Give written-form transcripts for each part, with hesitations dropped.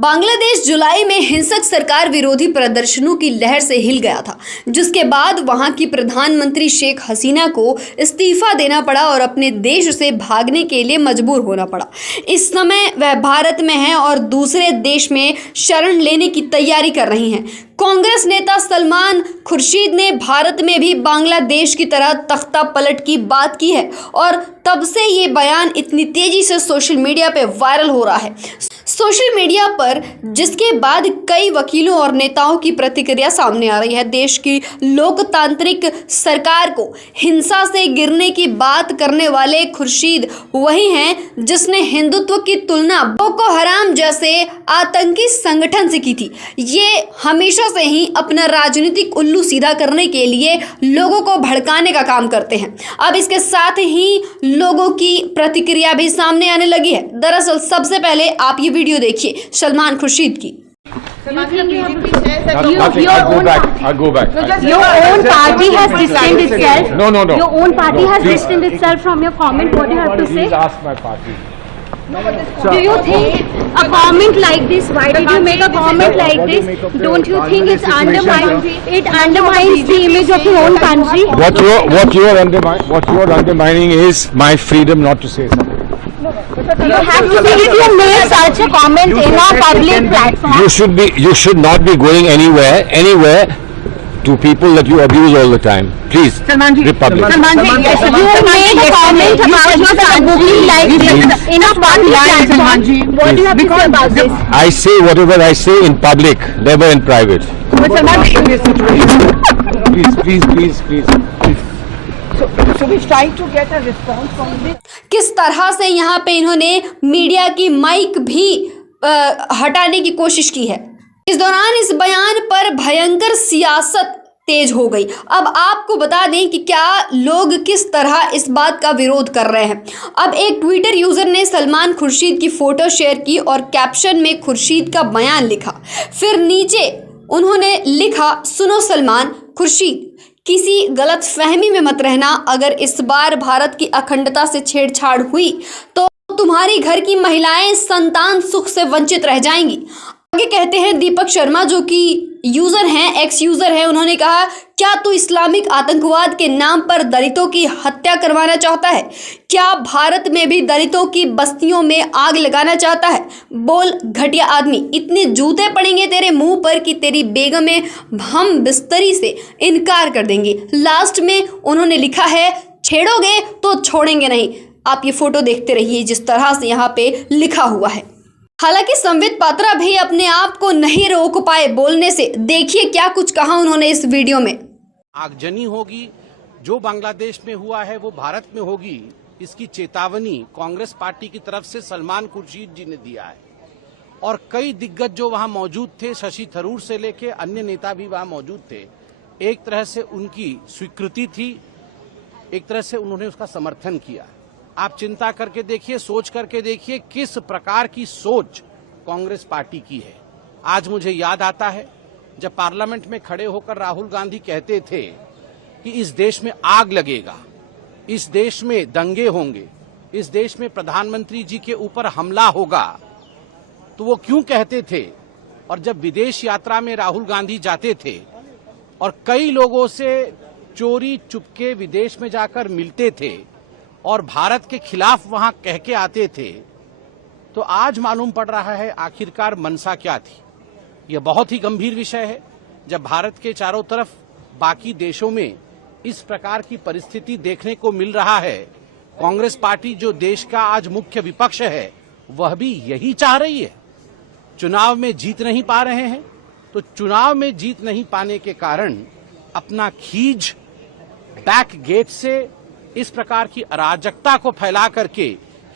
बांग्लादेश जुलाई में हिंसक सरकार विरोधी प्रदर्शनों की लहर से हिल गया था, जिसके बाद वहां की प्रधानमंत्री शेख हसीना को इस्तीफा देना पड़ा और अपने देश से भागने के लिए मजबूर होना पड़ा। इस समय वह भारत में हैं और दूसरे देश में शरण लेने की तैयारी कर रही हैं। कांग्रेस नेता सलमान खुर्शीद ने भारत में भी बांग्लादेश की तरह तख्ता पलट की बात की है और तब से ये बयान इतनी तेजी से सोशल मीडिया पे वायरल हो रहा है। सोशल मीडिया पर जिसके बाद कई वकीलों और नेताओं की प्रतिक्रिया सामने आ रही है। देश की लोकतांत्रिक सरकार को हिंसा से गिरने की बात करने वाले खुर्शीद वही हैं जिसने हिंदुत्व की तुलना बोको हराम जैसे आतंकी संगठन से की थी। ये हमेशा से ही अपना राजनीतिक उल्लू सीधा करने के लिए लोगों को भड़काने का काम करते हैं। अब इसके साथ ही लोगों की प्रतिक्रिया भी सामने आने लगी है। दरअसल सबसे पहले आप ये वीडियो देखिए सलमान खुर्शीद की। I'll go back. Your own party has distanced itself. No. Your own party has Please. distanced itself from your comment. What do you have to say? Please ask my party. Do you think a comment like this? Why did you make a comment like this? Don't you think it undermines the image of your own country? What you are undermining is my freedom not to say something. You have to say if you make such a comment in a public platform. You should not be going anywhere to people that you abuse all the time. Please, Republic. Yes, you made a comment about your booking like this in a public platform. What do you have to say about this? I say whatever I say in public, never in private. Please. So we trying to get a response from this. किस तरह से यहाँ पे इन्होंने media की mic भी हटाने की कोशिश की है। इस दौरान इस बयान पर भयंकर सियासत तेज हो गई। अब आपको बता दें कि क्या लोग किस तरह इस बात का विरोध कर रहे हैं। अब एक ट्विटर यूजर ने सलमान खुर्शीद की फोटो शेयर की और कैप्शन में खुर्शीद का बयान लिखा। फिर नीचे उन्होंने लिखा, सुनो सलमान खुर्शीद, किसी गलत फहमी में मत रहना। अगर इस बार भारत की अखंडता से छेड़छाड़ हुई तो तुम्हारी घर की महिलाएं संतान सुख से वंचित रह जाएंगी। आगे कहते हैं दीपक शर्मा, जो कि यूजर हैं, एक्स यूजर हैं, उन्होंने कहा, क्या तू इस्लामिक आतंकवाद के नाम पर दलितों की हत्या करवाना चाहता है? क्या भारत में भी दलितों की बस्तियों में आग लगाना चाहता है? बोल घटिया आदमी, इतने जूते पड़ेंगे तेरे मुंह पर कि तेरी बेगमें हम बिस्तरी से इनकार कर देंगी। लास्ट में उन्होंने लिखा है, छेड़ोगे तो छोड़ेंगे नहीं। आप ये फोटो देखते रहिए जिस तरह से यहाँ पे लिखा हुआ है। हालांकि संबित पात्रा भी अपने आप को नहीं रोक पाए बोलने से। देखिए क्या कुछ कहा उन्होंने इस वीडियो में। आगजनी होगी, जो बांग्लादेश में हुआ है वो भारत में होगी, इसकी चेतावनी कांग्रेस पार्टी की तरफ से सलमान खुर्शीद जी ने दिया है। और कई दिग्गज जो वहां मौजूद थे, शशि थरूर से लेके अन्य नेता भी वहां मौजूद थे, एक तरह से उनकी स्वीकृति थी, एक तरह से उन्होंने उसका समर्थन किया। आप चिंता करके देखिए, सोच करके देखिए किस प्रकार की सोच कांग्रेस पार्टी की है। आज मुझे याद आता है जब पार्लियामेंट में खड़े होकर राहुल गांधी कहते थे कि इस देश में आग लगेगा, इस देश में दंगे होंगे, इस देश में प्रधानमंत्री जी के ऊपर हमला होगा। तो वो क्यों कहते थे? और जब विदेश यात्रा में राहुल गांधी जाते थे और कई लोगों से चोरी चुपके विदेश में जाकर मिलते थे और भारत के खिलाफ वहां कह के आते थे, तो आज मालूम पड़ रहा है आखिरकार मंशा क्या थी। यह बहुत ही गंभीर विषय है। जब भारत के चारों तरफ बाकी देशों में इस प्रकार की परिस्थिति देखने को मिल रहा है, कांग्रेस पार्टी जो देश का आज मुख्य विपक्ष है वह भी यही चाह रही है। चुनाव में जीत नहीं पा रहे हैं, तो चुनाव में जीत नहीं पाने के कारण अपना खीज बैक गेट से इस प्रकार की अराजकता को फैला करके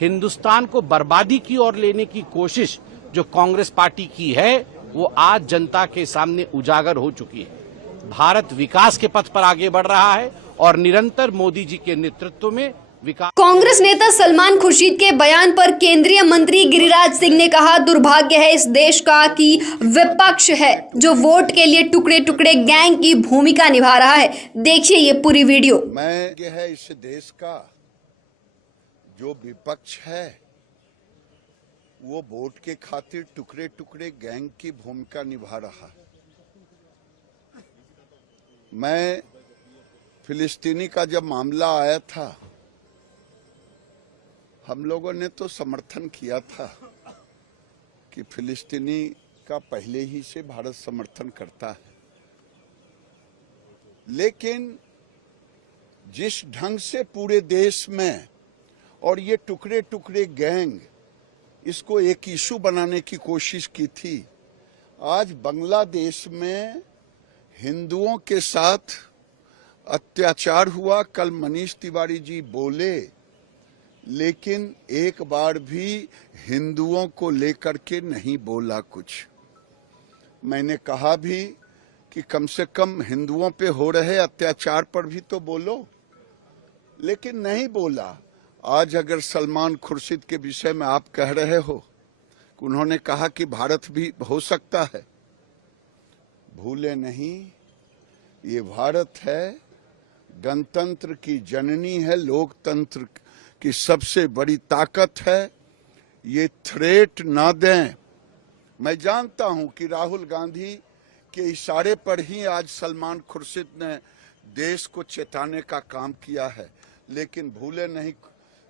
हिंदुस्तान को बर्बादी की ओर लेने की कोशिश जो कांग्रेस पार्टी की है वो आज जनता के सामने उजागर हो चुकी है। भारत विकास के पथ पर आगे बढ़ रहा है और निरंतर मोदी जी के नेतृत्व में विकास। कांग्रेस नेता सलमान खुर्शीद के बयान पर केंद्रीय मंत्री गिरिराज सिंह ने कहा, दुर्भाग्य है इस देश का कि विपक्ष है जो वोट के लिए टुकड़े टुकड़े गैंग की भूमिका निभा रहा है। देखिए ये पूरी वीडियो। मैं ये है इस देश का जो विपक्ष है वो वोट के खातिर टुकड़े टुकड़े गैंग की भूमिका निभा रहा है। मैं फिलिस्तीनी का जब मामला आया था, हम लोगों ने तो समर्थन किया था कि फिलिस्तीनी का पहले ही से भारत समर्थन करता है, लेकिन जिस ढंग से पूरे देश में और ये टुकड़े टुकड़े गैंग इसको एक इशू बनाने की कोशिश की थी, आज बांग्लादेश में हिंदुओं के साथ अत्याचार हुआ। कल मनीष तिवारी जी बोले, लेकिन एक बार भी हिंदुओं को लेकर के नहीं बोला कुछ। मैंने कहा भी कि कम से कम हिंदुओं पे हो रहे अत्याचार पर भी तो बोलो, लेकिन नहीं बोला। आज अगर सलमान खुर्शीद के विषय में आप कह रहे हो कि उन्होंने कहा कि भारत भी हो सकता है, भूले नहीं, ये भारत है, गणतंत्र की जननी है, लोकतंत्र की सबसे बड़ी ताकत है। ये थ्रेट ना दें। मैं जानता हूं कि राहुल गांधी के इशारे पर ही आज सलमान खुर्शीद ने देश को चेताने का काम किया है, लेकिन भूले नहीं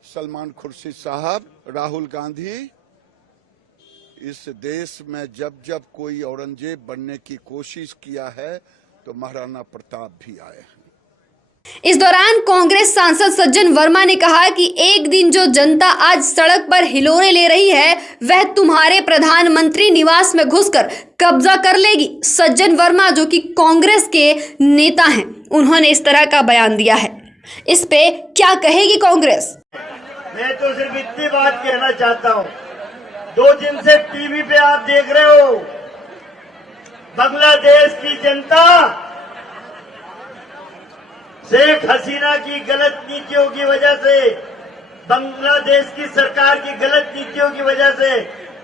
सलमान खुर्शीद साहब, राहुल गांधी इस देश में जब जब कोई औरंगजेब बनने की कोशिश किया है तो महाराणा प्रताप भी आए हैं। इस दौरान कांग्रेस सांसद सज्जन वर्मा ने कहा कि एक दिन जो जनता आज सड़क पर हिलोरे ले रही है, वह तुम्हारे प्रधानमंत्री निवास में घुसकर कब्जा कर लेगी। सज्जन वर्मा जो कि कांग्रेस के नेता हैं, उन्होंने इस तरह का बयान दिया है। इस पे क्या कहेगी कांग्रेस? मैं तो सिर्फ इतनी बात कहना चाहता हूँ, 2 दिन से टीवी पे आप देख रहे हो, बांग्लादेश की जनता शेख हसीना की गलत नीतियों की वजह से, बांग्लादेश की सरकार की गलत नीतियों की वजह से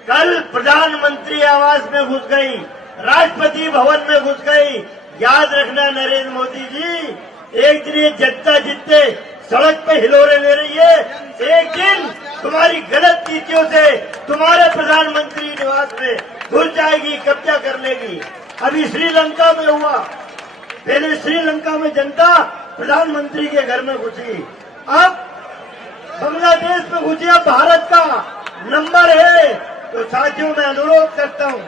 कल प्रधानमंत्री आवास में घुस गई, राष्ट्रपति भवन में घुस गई। याद रखना नरेंद्र मोदी जी, एक दिन ये जनता जितने सड़क पे हिलोरे ले रही है, एक दिन तुम्हारी गलत नीतियों से तुम्हारे प्रधानमंत्री निवास में घुस जाएगी, कब्जा कर लेगी। अभी श्रीलंका में हुआ, पहले श्रीलंका में जनता प्रधानमंत्री के घर में घुसी, अब बांग्लादेश में घुसी। अब भारत का नंबर है, तो साथियों मैं अनुरोध करता हूं,